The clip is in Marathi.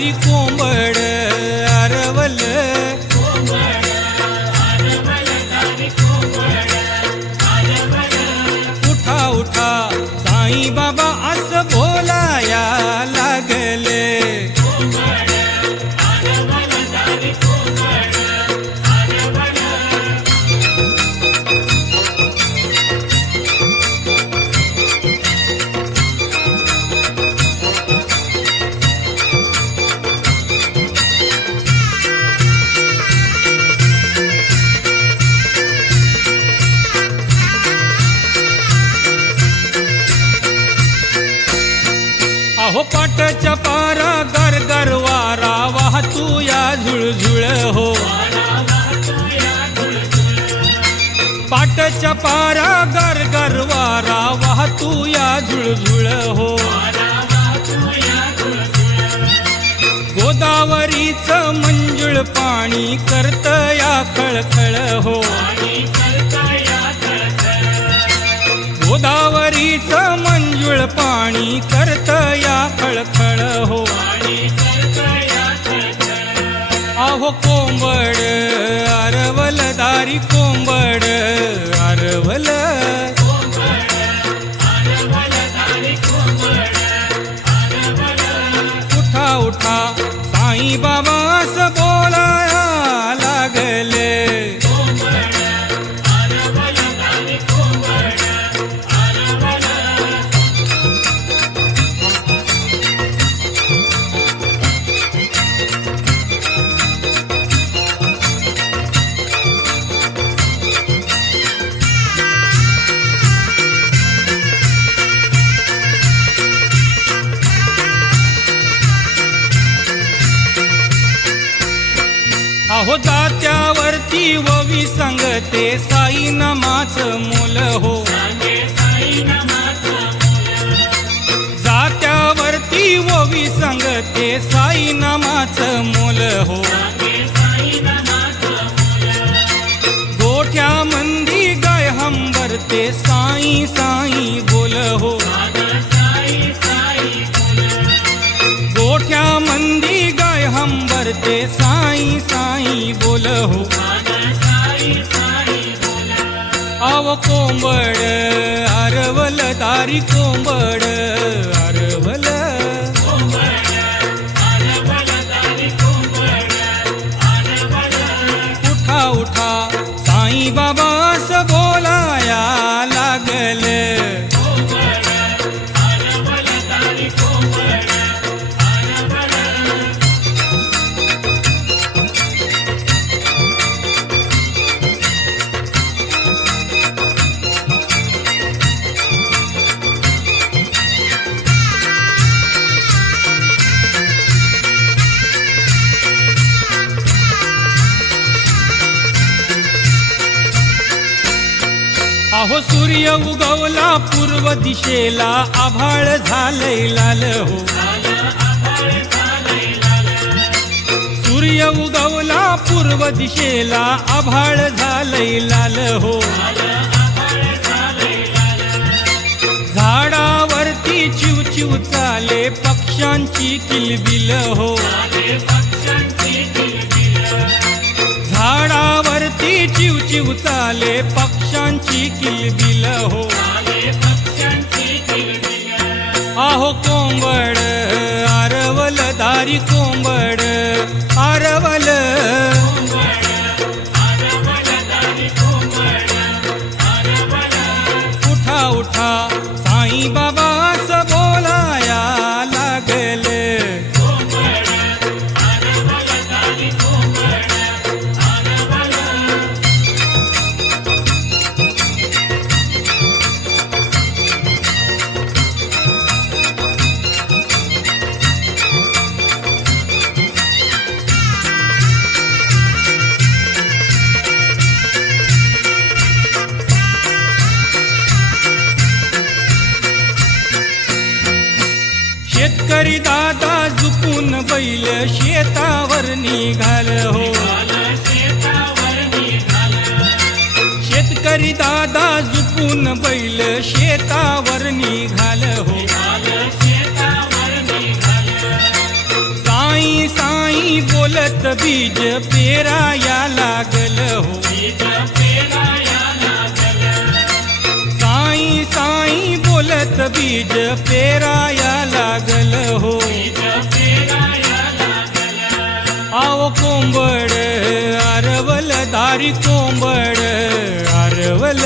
दारी कोंबड आरवल. उठा उठा साई बाबा असं बोलाया लागले. अहो पाटाच्या पारा गर गर वारा वाहतू या झुळझुळ हो. पाटच्या पारा गर गर वारा वाहतू या झुळझुळ हो. गोदावरीच मंजुळ पाणी करत या खळखळ हो. गोदावरीच मंजुळ पाणी करत या खळखळ हो. आहो कोंबड अरवल दारी कोंबड अरवल उठा उठा साई बाबा सबो अहो दात्यावरती ववी सांगते साई नमाच मूल हो. जात्यावरती ववी सांगते साई नामाच मूल हो. गोठ्या मंदी गाय हंबरते साई साई करते साई साई बोल आव कोंबड अरवल तारी कोंबड अरवल उठा उठा साई बाबा सबो अहो सूर्य उगवला पूर्व दिशेला आभाळ झालंय लाल हो. सूर्य उगवला पूर्व दिशेला आभाळ झालंय लाल हो. झाडावरती चिवचिव चाले पक्ष्यांची किलबिल हो. ती चिव चिव चाले पक्ष्यांची किलबिल हो. आहो कोंबड आरवल दारी कोंबड शेतकरी दादा झुकून बैल शेतावर निघाल हो. शेतकरी दादा झुकून बैल शेतावर निघाल हो. साई साई बोलत बीज पेराया लागल हो. साई साई बोलत बीज पेराया लागल हो. आओ कोंबड आरवल दारी कोंबड आरवल.